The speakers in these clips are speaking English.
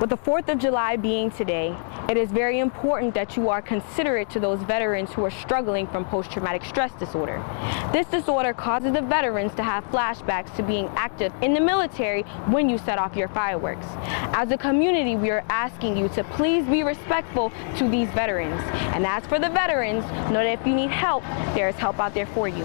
With the 4th of July being today, it is very important that you are considerate to those veterans who are struggling from post-traumatic stress disorder. This disorder causes the veterans to have flashbacks to being active in the military when you set off your fireworks. As a community, we are asking you to please be respectful to these veterans. And as for the veterans, know that if you need help, there is help out there for you.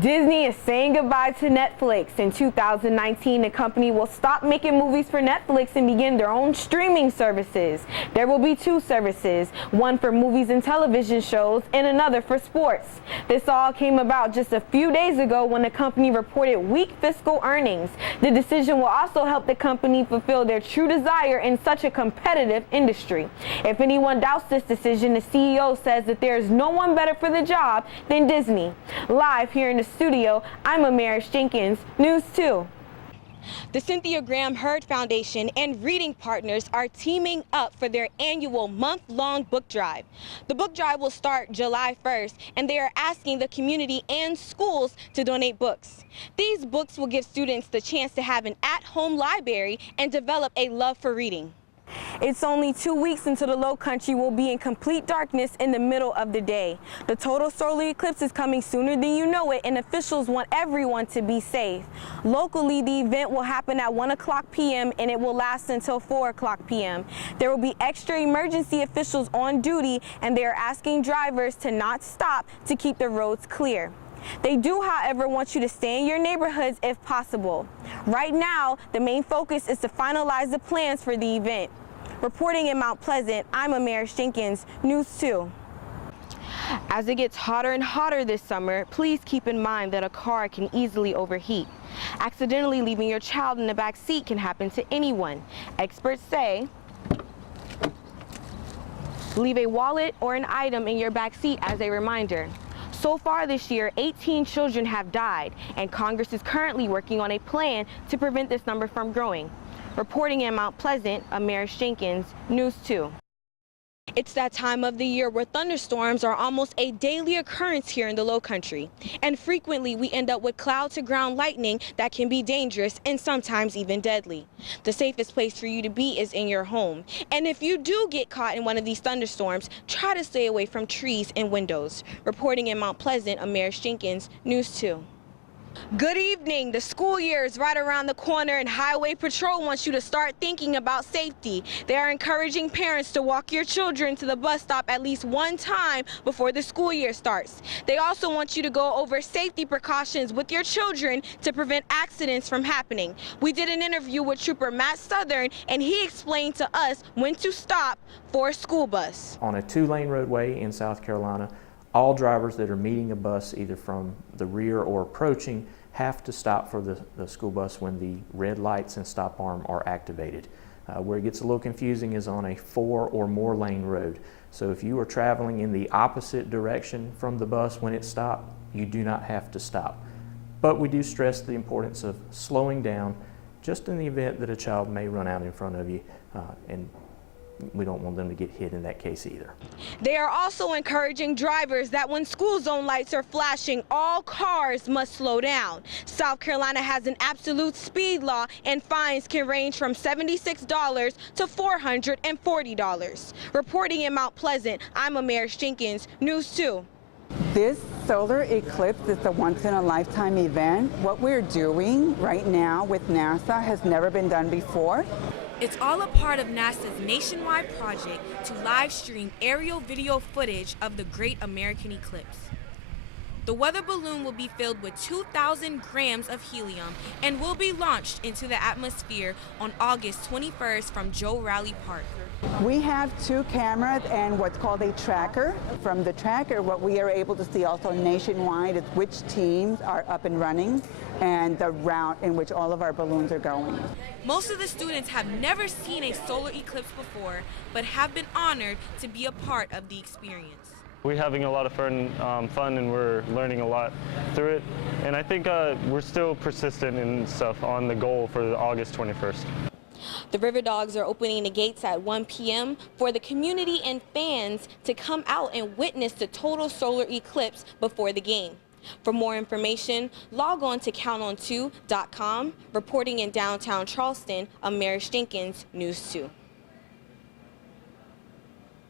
Disney is saying goodbye to Netflix. In 2019, the company will stop making movies for Netflix and begin their own streaming services. There will be two services, one for movies and television shows and another for sports. This all came about just a few days ago when the company reported weak fiscal earnings. The decision will also help the company fulfill their true desire in such a competitive industry. If anyone doubts this decision, the CEO says that there is no one better for the job than Disney. Live here in the studio, I'm Amaris Jenkins, News 2. The Cynthia Graham Hurd Foundation and Reading Partners are teaming up for their annual month-long book drive. The book drive will start July 1st, and they are asking the community and schools to donate books. These books will give students the chance to have an at-home library and develop a love for reading. It's only 2 weeks until the Low Country will be in complete darkness in the middle of the day. The total solar eclipse is coming sooner than you know it, and officials want everyone to be safe. Locally, the event will happen at 1 o'clock p.m. and it will last until 4 o'clock p.m. There will be extra emergency officials on duty, and they are asking drivers to not stop to keep the roads clear. They do, however, want you to stay in your neighborhoods if possible. Right now, the main focus is to finalize the plans for the event. Reporting in Mount Pleasant, I'm Amaris Jenkins, News 2. As it gets hotter and hotter this summer, please keep in mind that a car can easily overheat. Accidentally leaving your child in the back seat can happen to anyone. Experts say leave a wallet or an item in your back seat as a reminder. So far this year, 18 children have died, and Congress is currently working on a plan to prevent this number from growing. Reporting in Mount Pleasant, Amaris Jenkins, News 2. It's that time of the year where thunderstorms are almost a daily occurrence here in the Low Country. And frequently we end up with cloud-to-ground lightning that can be dangerous and sometimes even deadly. The safest place for you to be is in your home. And if you do get caught in one of these thunderstorms, try to stay away from trees and windows. Reporting in Mount Pleasant, Amaris Jenkins, News 2. Good evening. The school year is right around the corner, and Highway Patrol wants you to start thinking about safety. They are encouraging parents to walk your children to the bus stop at least one time before the school year starts. They also want you to go over safety precautions with your children to prevent accidents from happening. We did an interview with Trooper Matt Southern, and he explained to us when to stop for a school bus. On a 2-lane roadway in South Carolina, all drivers that are meeting a bus either from the rear or approaching have to stop for the school bus when the red lights and stop arm are activated. Where it gets a little confusing is on a 4 or more lane road. So if you are traveling in the opposite direction from the bus when it stopped, you do not have to stop. But we do stress the importance of slowing down just in the event that a child may run out in front of you, and we don't want them to get hit in that case either. They are also encouraging drivers that when school zone lights are flashing, all cars must slow down. South Carolina has an absolute speed law, and fines can range from $76 to $440. Reporting in Mount Pleasant, I'm Amaris Jenkins, News 2. This solar eclipse is a once-in-a-lifetime event. What we're doing right now with NASA has never been done before. It's all a part of NASA's nationwide project to live stream aerial video footage of the Great American Eclipse. The weather balloon will be filled with 2,000 grams of helium and will be launched into the atmosphere on August 21st from Joe Raleigh Park. We have 2 cameras and what's called a tracker. From the tracker, what we are able to see also nationwide is which teams are up and running and the route in which all of our balloons are going. Most of the students have never seen a solar eclipse before, but have been honored to be a part of the experience. We're having a lot of fun and we're learning a lot through it. And I think we're still persistent and stuff on the goal for August 21st. The River Dogs are opening the gates at 1 p.m. for the community and fans to come out and witness the total solar eclipse before the game. For more information, log on to counton2.com. Reporting in downtown Charleston, Amaris Jenkins, News 2.